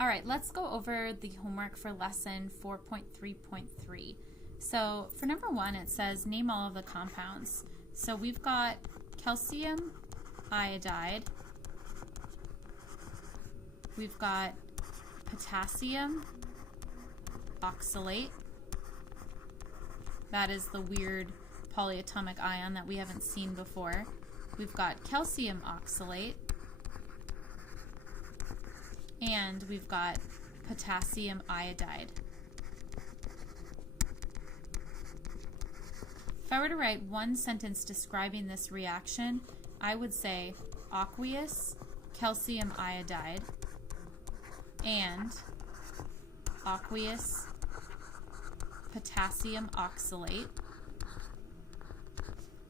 All right, let's go over the homework for lesson 4.3.3. So for number 1, it says name all of the compounds. So we've got calcium iodide, we've got potassium oxalate, that is the weird polyatomic ion that we haven't seen before. We've got calcium oxalate, and we've got potassium iodide. If I were to write one sentence describing this reaction, I would say aqueous calcium iodide and aqueous potassium oxalate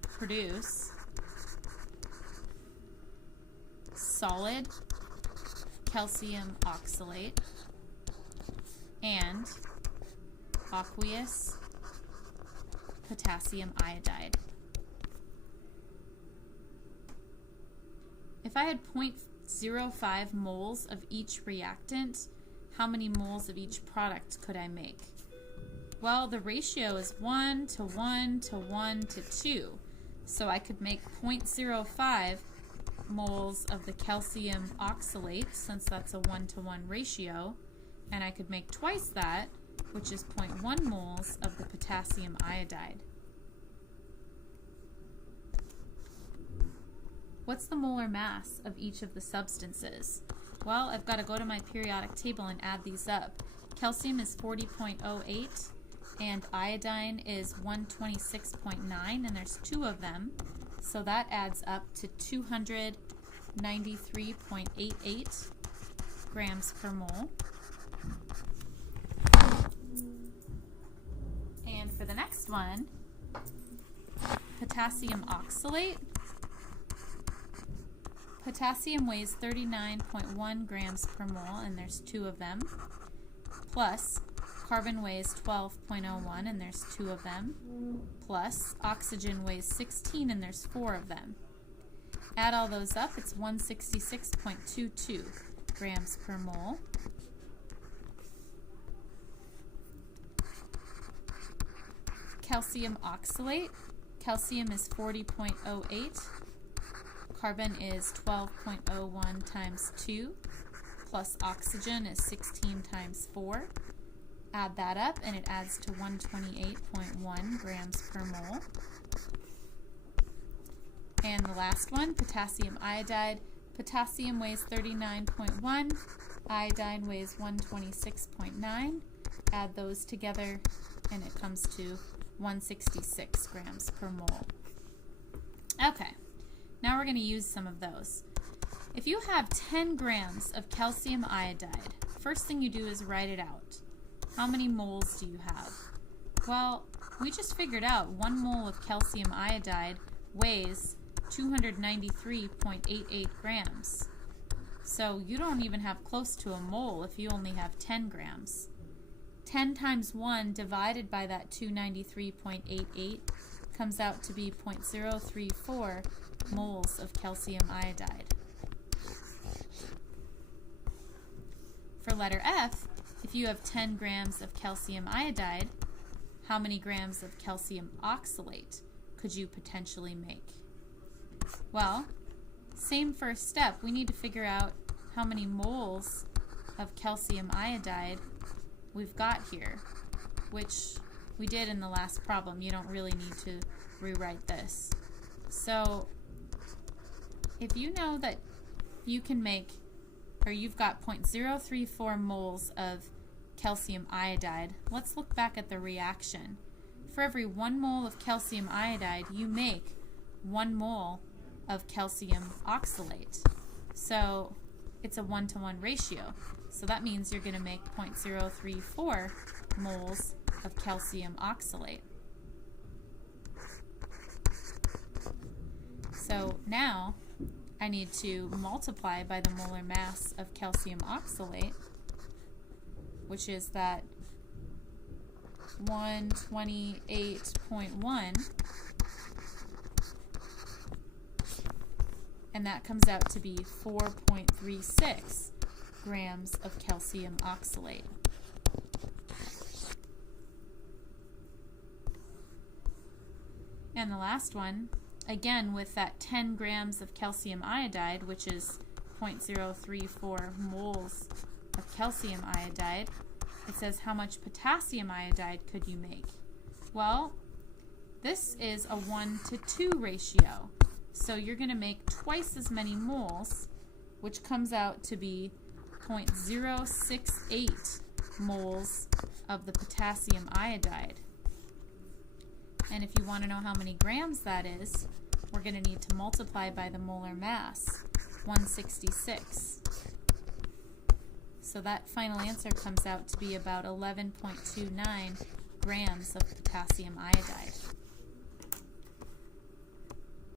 produce solid calcium oxalate and aqueous potassium iodide. If I had 0.05 moles of each reactant, how many moles of each product could I make? Well, the ratio is 1 to 1 to 1 to 2. So I could make 0.05 moles of the calcium oxalate, since that's a 1 to 1 ratio, and I could make twice that, which is 0.1 moles of the potassium iodide. What's the molar mass of each of the substances? Well, I've got to go to my periodic table and add these up. Calcium is 40.08 and iodine is 126.9, and there's 2 of them, so that adds up to 293.88 grams per mole. And for the next one, potassium oxalate. Potassium weighs 39.1 grams per mole, and there's 2 of them, plus carbon weighs 12.01, and there's 2 of them, plus oxygen weighs 16, and there's 4 of them. Add all those up, it's 166.22 grams per mole. Calcium oxalate. Calcium is 40.08. Carbon is 12.01 times 2, plus oxygen is 16 times 4. Add that up, and it adds to 128.1 grams per mole. And the last one, potassium iodide. Potassium weighs 39.1, iodine weighs 126.9. Add those together, and it comes to 166 grams per mole. Okay, now we're going to use some of those. If you have 10 grams of calcium iodide, first thing you do is write it out. How many moles do you have? Well, we just figured out 1 mole of calcium iodide weighs 293.88 grams. So you don't even have close to a mole if you only have 10 grams. 10 times 1 divided by that 293.88 comes out to be 0.034 moles of calcium iodide. For letter F, if you have 10 grams of calcium iodide, how many grams of calcium oxalate could you potentially make? Well, same first step. We need to figure out how many moles of calcium iodide we've got here, which we did in the last problem. You don't really need to rewrite this. So if you know that you can make, or you've got 0.034 moles of calcium iodide, let's look back at the reaction. For every 1 mole of calcium iodide, you make 1 mole of calcium oxalate. So it's a 1 to 1 ratio. So that means you're going to make 0.034 moles of calcium oxalate. So now I need to multiply by the molar mass of calcium oxalate, which is that 128.1, and that comes out to be 4.36 grams of calcium oxalate. And the last one, again with that 10 grams of calcium iodide, which is 0.034 moles of calcium iodide, it says how much potassium iodide could you make? Well, this is a 1:2 ratio. So you're going to make twice as many moles, which comes out to be 0.068 moles of the potassium iodide. And if you want to know how many grams that is, we're going to need to multiply by the molar mass, 166. So that final answer comes out to be about 11.29 grams of potassium iodide.